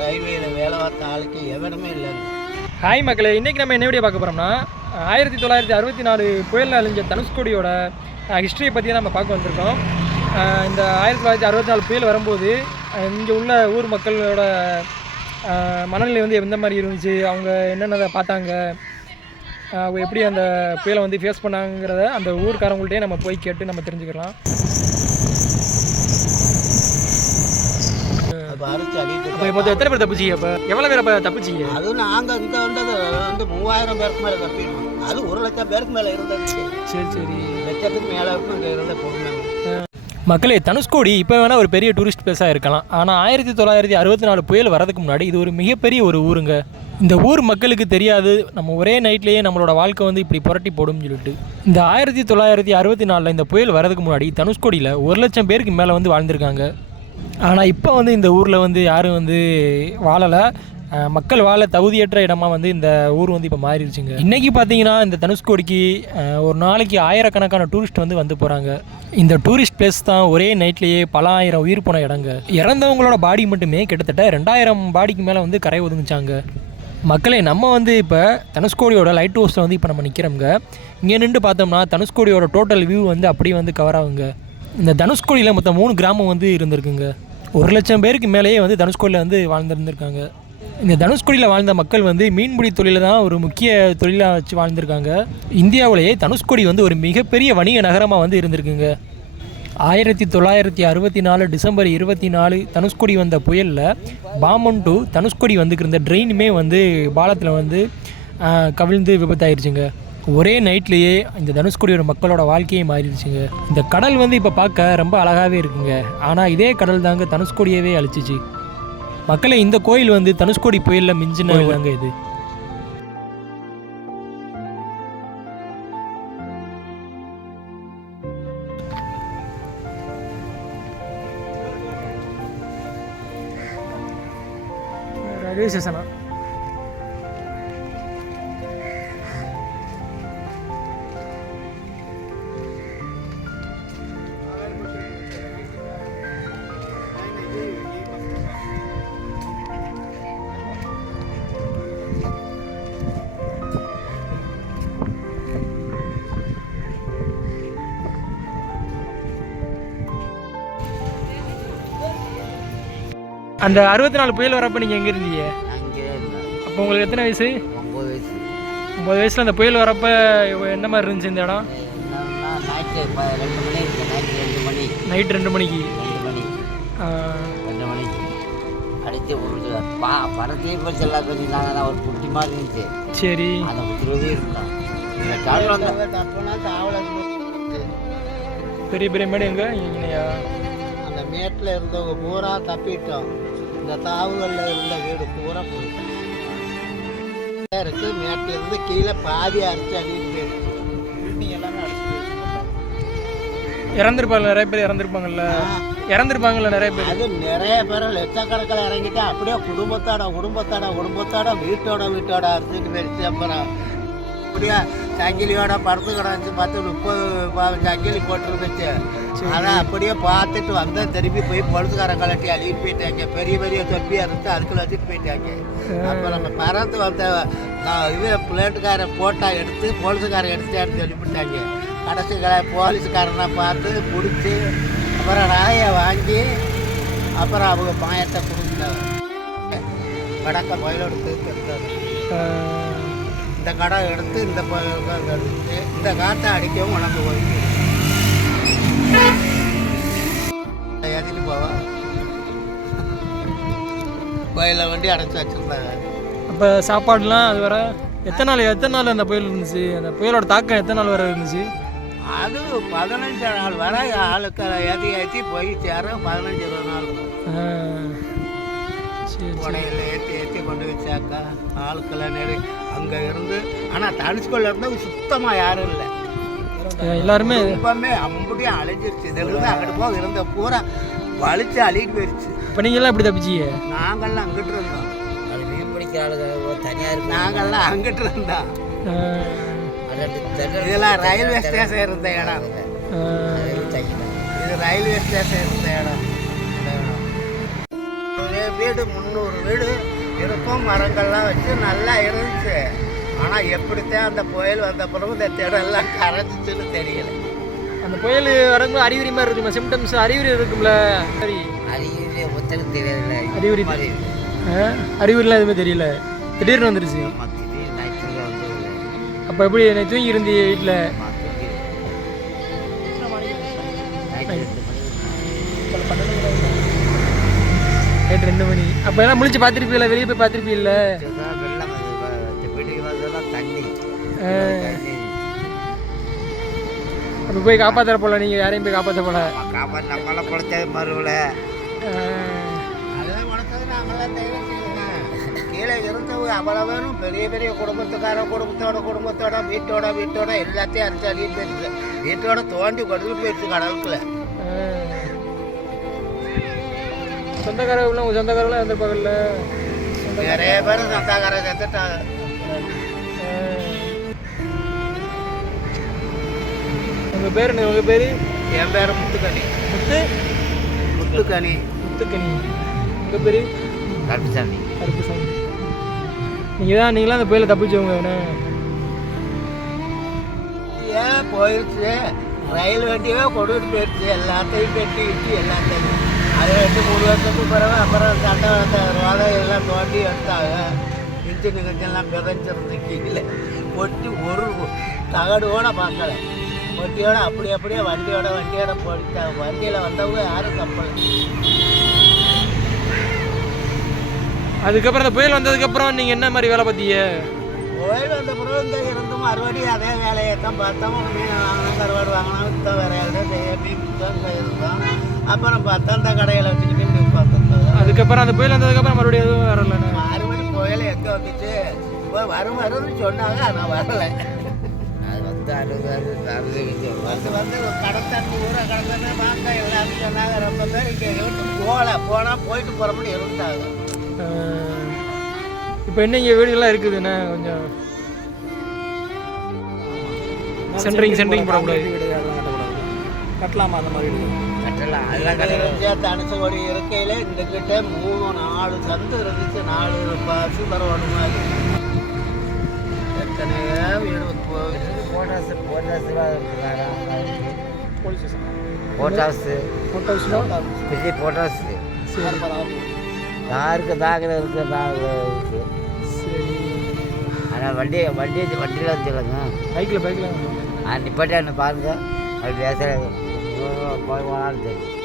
ரயில்வேயில் வேலை பார்த்த ஆளுக்கு எவனுமே இல்லைங்க. ஹாய் மக்களே, இன்றைக்கி நம்ம என்ன வீடியோ பார்க்க போகிறோம்னா 1964 புயலில் அழிஞ்ச தனுஷ்கோடியோட ஹிஸ்ட்ரியை பற்றி தான் நம்ம பார்க்க வந்திருக்கோம். இந்த 1964 புயல் வரும்போது இங்கே உள்ள ஊர் மக்களோட மனநிலை வந்து எந்த மாதிரி இருந்துச்சு, அவங்க என்னென்ன பார்த்தாங்க, அவங்க எப்படி அந்த புயலை வந்து ஃபேஸ் பண்ணாங்கிறத அந்த ஊர்க்காரங்கள்ட்டே நம்ம போய் கேட்டு நம்ம தெரிஞ்சுக்கலாம். இப்போ மொத்தம் எத்தனை பேர் தப்பிச்சிங்க? இப்போ எவ்வளோ பேர் இப்போ தப்பிச்சிங்க? அதுவும் நாங்கள் இங்கே வந்தது வந்து 3000 பேருக்கு மேலே தப்பிடுவோம். அது 1 லட்சம் பேருக்கு மேலே இருந்தது. சரி லட்சத்துக்கு மேலே இருக்கும் இங்கே இருந்த பொருள். மக்களே, தனுஷ்கோடி இப்போ வேணால் ஒரு பெரிய டூரிஸ்ட் பிளேஸாக இருக்கலாம். ஆனால் 1964 புயல் வரதுக்கு முன்னாடி இது ஒரு மிகப்பெரிய ஒரு ஊருங்க. இந்த ஊர் மக்களுக்கு தெரியாது நம்ம ஒரே நைட்லேயே நம்மளோட வாழ்க்கை வந்து இப்படி புரட்டி போடும்னு சொல்லிட்டு. இந்த 1964 இந்த புயல் வரதுக்கு முன்னாடி தனுஷ்கோடியில் 1 லட்சம் பேருக்கு மேலே வந்து வாழ்ந்திருக்காங்க. ஆனால் இப்போ வந்து இந்த ஊரில் வந்து யாரும் வந்து வாழலை. மக்கள் வாழ தகுதியற்ற இடமா வந்து இந்த ஊர் வந்து இப்போ மாறிடுச்சுங்க. இன்றைக்கி பார்த்தீங்கன்னா இந்த தனுஷ்கோடிக்கு ஒரு நாளைக்கு ஆயிரக்கணக்கான டூரிஸ்ட் வந்து போகிறாங்க. இந்த டூரிஸ்ட் பிளேஸ் தான் ஒரே நைட்லேயே பல ஆயிரம் உயிர் போன இடங்க. இறந்தவங்களோட பாடி மட்டுமே கிட்டத்தட்ட 2000 பாடிக்கு மேலே வந்து கரை ஒதுங்கிச்சாங்க. மக்களே, நம்ம வந்து இப்போ தனுஷ்கோடியோட லைட் ஹவுஸில் வந்து இப்போ நம்ம நிற்கிறோங்க. இங்கே நின்று பார்த்தோம்னா தனுஷ்கோடியோட டோட்டல் வியூ வந்து அப்படியே வந்து கவர் ஆகுங்க. இந்த தனுஷ்கோடியில் மொத்தம் 3 கிராமம் வந்து இருந்திருக்குங்க. 1 லட்சம் பேருக்கு மேலேயே வந்து தனுஷ்கோடியில் வந்து வாழ்ந்துருந்துருக்காங்க. இந்த தனுஷ்கோடியில் வாழ்ந்த மக்கள் வந்து மீன்பிடி தொழிலை தான் ஒரு முக்கிய தொழிலாக வச்சு வாழ்ந்திருக்காங்க. இந்தியாவிலேயே தனுஷ்கோடி வந்து ஒரு மிகப்பெரிய வணிக நகரமாக வந்து இருந்திருக்குங்க. 1964 டிசம்பர் 24 தனுஷ்கோடி வந்த புயலில் பாம்பன் டு தனுஷ்கோடி வந்துருந்த ட்ரெயினுமே வந்து பாலத்தில் வந்து கவிழ்ந்து விபத்தாயிருச்சுங்க. ஒரே நைட்லேயே இந்த தனுஷ்கோடியோட மக்களோட வாழ்க்கையே மாறிடுச்சுங்க. இந்த கடல் வந்து இப்போ பார்க்க ரொம்ப அழகாகவே இருக்குங்க. ஆனால் இதே கடல் தாங்க தனுஷ்கோடியவே அழிச்சிச்சு. மக்களே, இந்த கோயில் வந்து தனுஷ்கோடி புயலில் மிஞ்சின தாங்க இது. ரயில்வே ஸ்டேஷனா? அந்த 64 புயல் வரப்போ நீங்கள் எங்கே இருந்தீங்க? அப்போ உங்களுக்கு எத்தனை வயசு? 9 வயசு. 9 வயசில் அந்த புயல் வரப்போ என்ன மாதிரி இருந்துச்சு இந்த இடம்? நைட் 2 மணிக்கு அடித்து படத்தையே போய் செல்லா கொஞ்சம் ஒரு குட்டி மாதிரி இருந்துச்சு. சரி, அதை உத்திரவே இருந்தோம். பெரிய பெரிய மேடு எங்கே இங்கேயா? அந்த மேட்டில் இருந்தவங்க பூரா தப்பிட்டோம். இந்த தாவுகளில் இருந்த வீடு பூரா போயிட்டு இருக்கு. மேட்டில் இருந்து கீழே பாதி அரிச்சு அடிட்டு போயிடுச்சு. பில்டிங் எல்லாமே அடிச்சு இறந்துருப்பாங்க. நிறைய பேர் இறந்துருப்பாங்கல்ல நிறைய பேர். அது நிறைய பேர் லட்சக்கணக்கில் இறங்கிட்டு அப்படியே குடும்பத்தோட வீட்டோட அரிசிட்டு போயிடுச்சு. அப்புறம் அப்படியே சங்கிலியோட படுத்து கிடந்துச்சு. 30 சங்கிலி போட்டுருந்துச்சு. அதை அப்படியே பார்த்துட்டு வந்தேன். திரும்பி போய் பொழுதுக்காரங்களாட்டி அழிட்டு போயிட்டாங்க. பெரிய பெரிய தொப்பியாக இருந்துச்சு, அதுக்குள்ள வச்சுட்டு போயிட்டாங்க. அப்புறம் நம்ம பறந்து வந்த இது பிளேட்டுக்காரன் போட்டா எடுத்து போலீஸுக்காரன் எடுத்துட்டான்னு சொல்லிவிட்டாங்க. கடைசி போலீஸுக்காரனை பார்த்து பிடிச்சி அப்புறம் ராயை வாங்கி அப்புறம் அவங்க மாயத்தை கொடுத்தாங்க. கடக்க கோயிலோட தீர்த்து இந்த கடை எடுத்து இந்த காற்றை அடிக்கவும் உணர்ந்து போயிட்டு ஏற்றிட்டு போவா கோயிலில் வண்டி அடைச்சி வச்சுருந்தாங்க. அப்போ சாப்பாடுலாம் அது வர எத்தனை நாள் அந்த புயல் இருந்துச்சு? அந்த புயலோட தாக்கம் எத்தனை நாள் வர இருந்துச்சு? அது 15 நாள் வர ஆளுக்கு ஏற்றி போய் சேர 15-20 நாள் உடையில ஏற்றி கொண்டு வச்சாக்கா ஆளுக்கெல்லாம் நிறைய அங்கே இருந்து. ஆனால் தனுஷ்கோடியில் இருந்தால் சுத்தமாக யாரும் இல்லை. எல்லாருமே இப்பவுமே அப்படியே அழிஞ்சிருச்சு. இதிலிருந்து அங்கிட்டு போக இருந்த பூரா வலிச்சு அழிட்டு போயிடுச்சு. இப்போ நீங்கள்லாம் எப்படி தப்பிச்சிங்க? நாங்கள்லாம் அங்கிட்டு இருந்தோம். அது மீன் பிடிக்கிற ஆளுங்க தனியாக இருக்கு. நாங்கள்லாம் அங்கிட்டு இருந்தோம். இதெல்லாம் ரயில்வே ஸ்டேஷன் இருந்த இடம். இது ரயில்வே ஸ்டேஷன் இருந்த இடம். வீடு 300 வீடு இருக்கும், மரங்கள்லாம் வச்சு நல்லா இருந்துச்சு. ஆனால் எப்படித்தான் அந்த புயல் வந்த பிறகு இந்த திடெல்லாம் கரைச்சிச்சுன்னு தெரியல. அந்த புயல் வரும்போது அறிகுறி மாதிரி இருக்குமா? சிம்டம்ஸ் அறிகுறி இருக்கும்ல? சரி, அறிகுறி ஒருத்தருக்கு தெரியல. அறிகுறி அறிகுறிலாம் எதுவுமே தெரியல, திடீர்னு வந்துருச்சு. திடீர்னு நைட்டில் வந்து அப்போ எப்படி நான் தூங்கி இருந்தி வீட்டில்? நைட் 2 மணி. அப்போ எல்லாம் முழிச்சு பார்த்துருப்பீங்களா? வெளியே போய் பார்த்துருப்பீங்கள? வெள்ளம் வீட்டுக்கு வந்ததெல்லாம் தண்ணி. அப்போ போய் காப்பாற்ற போல, நீங்கள் யாரையும் போய் காப்பாற்ற போல? காப்பாற்ற நம்மளாம் படுத்தது மறுவில் அதெல்லாம் உடச்சது நாங்களாம் கீழே இருந்தவங்க அவ்வளவு பெரிய பெரிய குடும்பத்தோட வீட்டோட எல்லாத்தையும் அடிச்சு அடியும் போயிடுச்சு. வீட்டோட தோண்டி கொடுத்துட்டு போயிடுச்சு கடலுக்குள்ள. சொந்தக்காரர்கள் உங்கள் சொந்தக்காரங்களாம் இருந்திருப்பாங்கல்ல? நிறைய பேர் சொந்தக்காரர் செத்துட்டாங்க. உங்கள் பேர் என்ன? உங்கள் பேர்? என் பேர் முத்துக்கனி. முத்துக்கனி. உங்கள் பேர்? கருப்புசாமி. நீங்களாம் அந்த புயலை தப்பிச்சவங்க. ஏன் போயிடுச்சு, ரயில் வண்டியே கொண்டுட்டு போயிடுச்சு, எல்லாத்தையும் கட்டி இட்டு எல்லாத்தையும். அதை வச்சு 3 வருஷத்துக்கு பிறகு அப்புறம் சட்டை ரோதையெல்லாம் தோண்டி எடுத்தாங்க. கிஞ்செல்லாம் பிறஞ்சிருந்து கீழே பொட்டி ஒரு தகடோட பார்க்கல. பொட்டியோட அப்படியே வண்டியோட போயிட்டாங்க. வண்டியில் வந்தவங்க யாரும் தப்பல. அதுக்கப்புறம் அந்த புயல் வந்ததுக்கப்புறம் நீங்கள் என்ன மாதிரி வேலை பார்த்தீங்க? புயல் வந்த பிறகு இந்த இருந்தும் மறுபடியும் அதே வேலையை தான் பார்த்தோம். மீன் வாங்கினோம், கருவாடு வாங்கினோம், வித்த வேலையோட மீன் இருந்தோம். அப்புறம் பார்த்தா அந்த கடையில் வச்சுக்கிட்டு பார்த்தோம். அதுக்கப்புறம் அந்த புயல் வந்ததுக்கப்புறம் மறுபடியும் எதுவும் வரல? மறுபடியும் புயல் எங்கே வந்துச்சு? வரும்னு சொன்னாங்க, ஆனால் வரலை. அது வந்து 60 வந்து கடத்தண்ணி ஊரை கடத்தண்ணி வாங்க எல்லாரும் சொன்னாங்க. ரொம்ப பேர் இங்கே இருந்து போனால் போயிட்டு போகிறோம்னு இருந்தாங்க. இப்போ என்ன இங்கே வீடுகள்லாம் இருக்குதுண்ணே? கொஞ்சம் சென்ட்ரிங் போடக்கூடாது, கட்டலாமா? அந்த மாதிரி கட்டலாம், அதெல்லாம் கட்டலாம். தனுசுபடி இருக்கையில் இந்தக்கிட்ட 3-4 சந்து இருந்துச்சு. 4 பசு பரவாயில்ல மாதிரி எத்தனையோ வீடு போட்டாசு பெரிய போட்டாசு யாருக்கு தாக்கில் இருக்கு. ஆனால் வண்டியில் வந்துடுங்க. பைக்கில் நிப்பாட்டி பாருங்க. அப்படி பேசுகிறேன் போனாலும் தெரியும்.